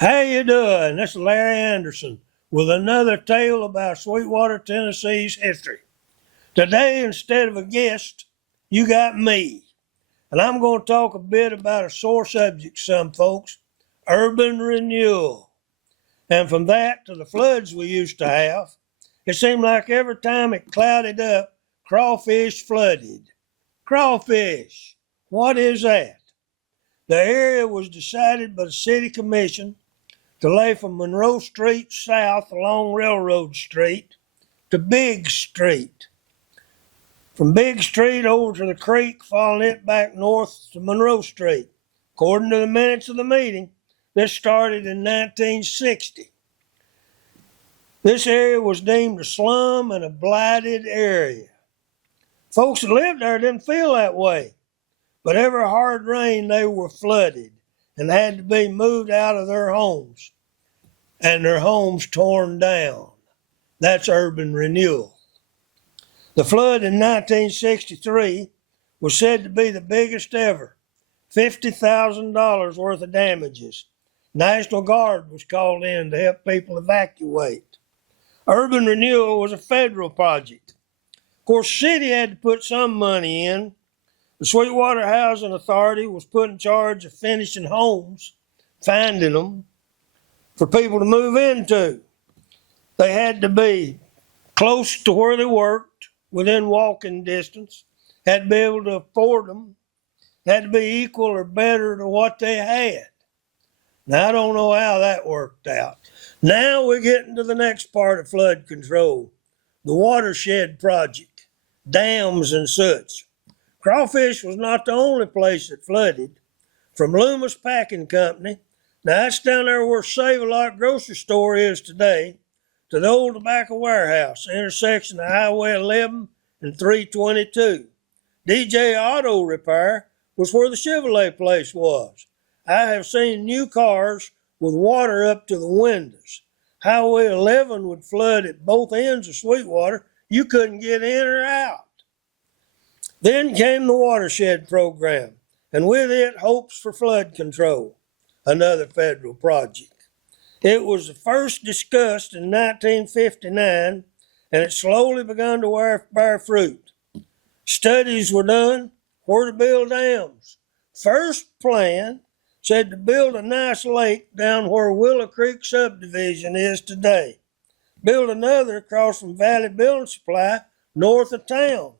How you doing? This is Larry Anderson with another tale about Sweetwater, Tennessee's history. Today, instead of a guest, you got me. And I'm going to talk a bit about a sore subject, some folks, urban renewal. And from that to the floods we used to have, it seemed like every time it clouded up, Crawfish flooded. Crawfish, what is that? The area was decided by the city commission to lay from Monroe Street south along Railroad Street to Big Street. From Big Street over to the creek, following it back north to Monroe Street. According to the minutes of the meeting, this started in 1960. This area was deemed a slum and a blighted area. Folks that lived there didn't feel that way, but every hard rain they were flooded and had to be moved out of their homes and their homes torn down. That's urban renewal. The flood in 1963 was said to be the biggest ever, $50,000 worth of damages. National Guard was called in to help people evacuate. Urban renewal was a federal project. Of course, the city had to put some money in. The Sweetwater Housing Authority was put in charge of finishing homes, finding them for people to move into. They had to be close to where they worked, within walking distance, had to be able to afford them, had to be equal or better to what they had. Now, I don't know how that worked out. Now we're getting to the next part of flood control, the watershed project, dams and such. Crawfish was not the only place that flooded. From Loomis Packing Company, now that's down there where Save-A-Lot grocery store is today, to the old tobacco warehouse, intersection of Highway 11 and 322. DJ Auto Repair was where the Chevrolet place was. I have seen new cars with water up to the windows. Highway 11 would flood at both ends of Sweetwater. You couldn't get in or out. Then came the watershed program, and with it, hopes for flood control, another federal project. It was first discussed in 1959, and it slowly began to bear fruit. Studies were done where to build dams. First plan said to build a nice lake down where Willow Creek subdivision is today. Build another across from Valley Building Supply north of town.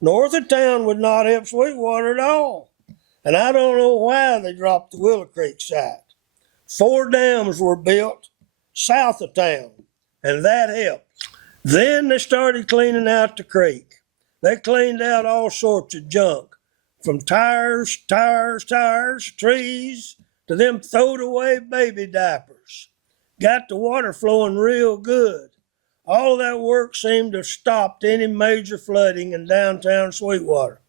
North of town would not help Sweetwater at all, and I don't know why they dropped the Willow Creek site. 4 dams were built south of town, and that helped. Then they started cleaning out the creek. They cleaned out all sorts of junk, from tires, trees, to them throwed away baby diapers. Got the water flowing real good. All of that work seemed to have stopped any major flooding in downtown Sweetwater.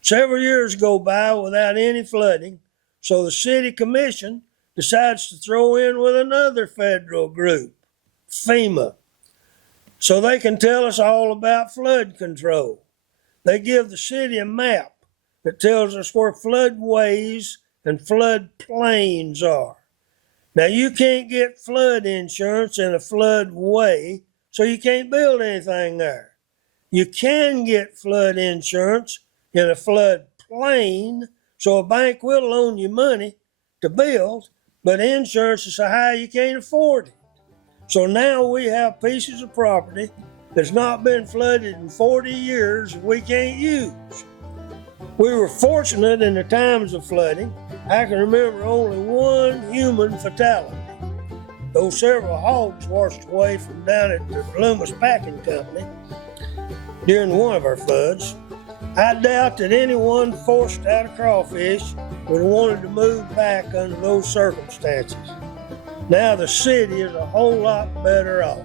Several years go by without any flooding, so the city commission decides to throw in with another federal group, FEMA, so they can tell us all about flood control. They give the city a map that tells us where floodways and floodplains are. Now, you can't get flood insurance in a floodway, so you can't build anything there. You can get flood insurance in a floodplain, so a bank will loan you money to build, but insurance is so high you can't afford it. So now we have pieces of property that's not been flooded in 40 years we can't use. We were fortunate in the times of flooding. I can remember only one human fatality, though several hogs washed away from down at the Loomis Packing Company during one of our floods. I doubt that anyone forced out of Crawfish would have wanted to move back under those circumstances. Now the city is a whole lot better off.